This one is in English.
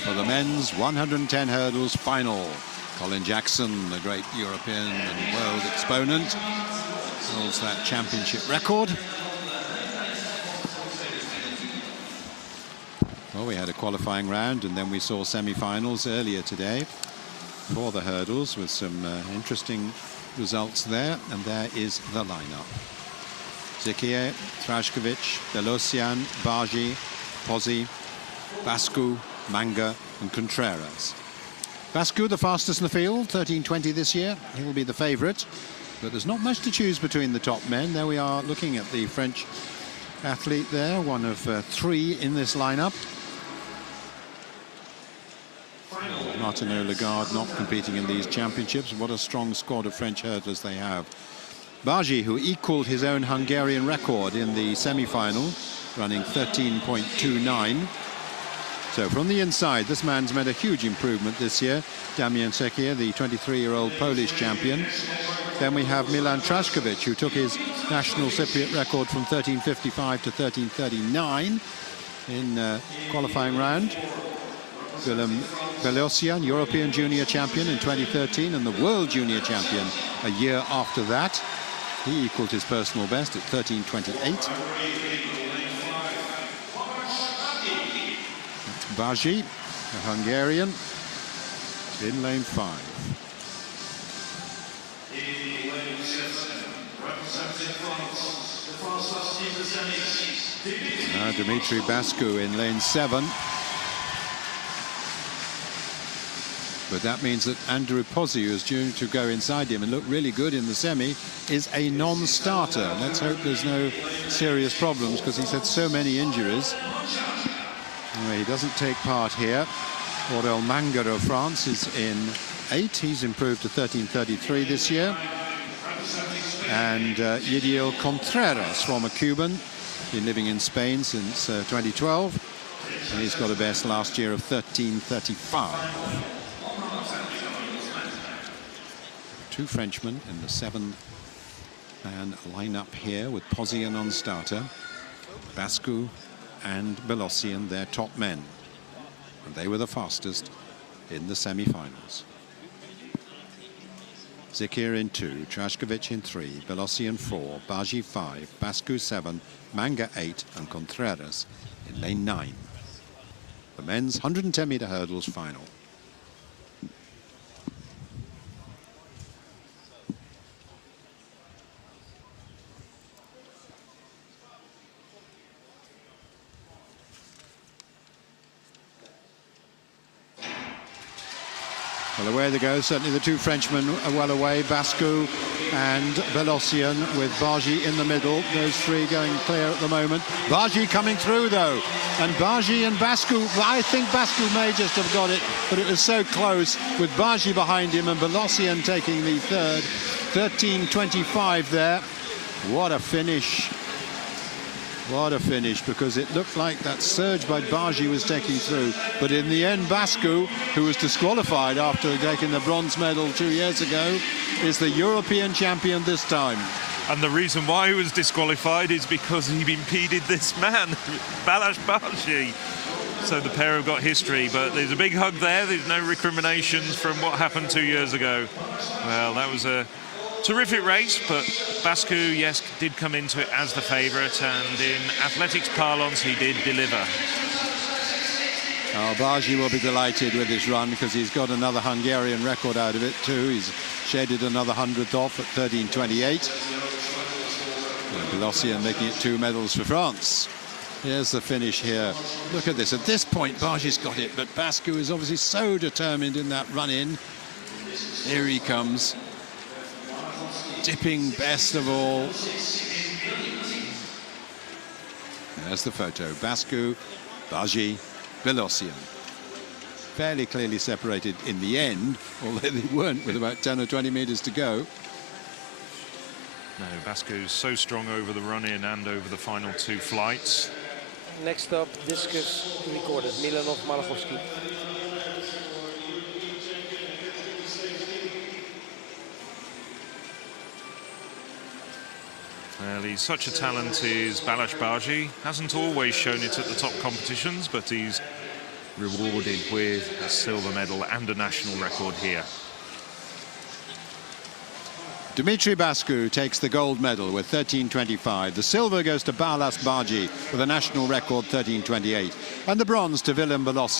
for the men's 110 hurdles final. Colin Jackson, the great European and world exponent, holds that championship record. Well, we had a qualifying round and then we saw semi-finals earlier today for the hurdles with some interesting results there. And there is the lineup. Zekir, Trajkovic, Belosian, Bargi, Pozzi, Bascu, Manga and Contreras. Bascu, the fastest in the field, 13:20 this year. He will be the favourite, but there's not much to choose between the top men. There we are looking at the French athlete there, one of three in this lineup. Martineau Lagarde not competing in these championships. What a strong squad of French hurdlers they have. Bargi, who equalled his own Hungarian record in the semi-final, running 13.29. So from the inside, this man's made a huge improvement this year. Damian Sekir, the 23-year-old Polish champion. Then we have Milan Trajkovic, who took his national Cypriot record from 13.55 to 13.39 in qualifying round. Willem Belosian, European junior champion in 2013 and the world junior champion a year after that. He equaled his personal best at 13.28. Bargi, a Hungarian, in lane 5. Now Dimitri Bascu in lane 7. But that means that Andrew Pozzi, who is due to go inside him and look really good in the semi, is a non-starter. Let's hope there's no serious problems, because he's had so many injuries. Anyway, he doesn't take part here. Aurel Manga of France is in 8. He's improved to 13.33 this year. And Yidiel Contreras, former Cuban, been living in Spain since 2012. And he's got a best last year of 13.35. Two Frenchmen in the 7-man lineup here, with Pozzi a non-starter, Bascu and Belosian, their top men. And they were the fastest in the semi-finals. Zekir in 2, Trajkovic in 3, Belosian 4, Bargi 5, Bascu 7, Manga 8 and Contreras in lane 9. The men's 110-meter hurdles final. Well, away they go. Certainly the two Frenchmen are well away, Bascu and Belosian, with Bargi in the middle. Those three going clear at the moment. Bargi coming through, though. And Bargi and Bascu, I think Bascu may just have got it, but it was so close, with Bargi behind him and Belosian taking the third. 13.25 there. What a finish. What a finish, because it looked like that surge by Bargi was taking through. But in the end, Bascu, who was disqualified after taking the bronze medal 2 years ago, is the European champion this time. And the reason why he was disqualified is because he impeded this man, Balázs Bargi. So the pair have got history, but there's a big hug there. There's no recriminations from what happened 2 years ago. Well, that was a terrific race, but Bascu, yes, did come into it as the favourite, and in athletics parlance, he did deliver. Oh, Bargi will be delighted with his run, because he's got another Hungarian record out of it too. He's shaded another 100th off at 13.28. Belosian making it 2 medals for France. Here's the finish here. Look at this. At this point, Bargi's got it, but Bascu is obviously so determined in that run-in. Here he comes. Dipping best of all. There's the photo. Bascu, Bargi, Belosian. Fairly clearly separated in the end, although they weren't, with about 10 or 20 meters to go. No, Bascu's so strong over the run-in and over the final 2 flights. Next up, discus recorded, Milanov Malachowski. Well, he's such a talent, is Balázs Bargi. Hasn't always shown it at the top competitions, but he's rewarded with a silver medal and a national record here. Dimitri Bascu takes the gold medal with 13.25. The silver goes to Balazs Bargi with a national record 13.28. And the bronze to Willem Belofsky.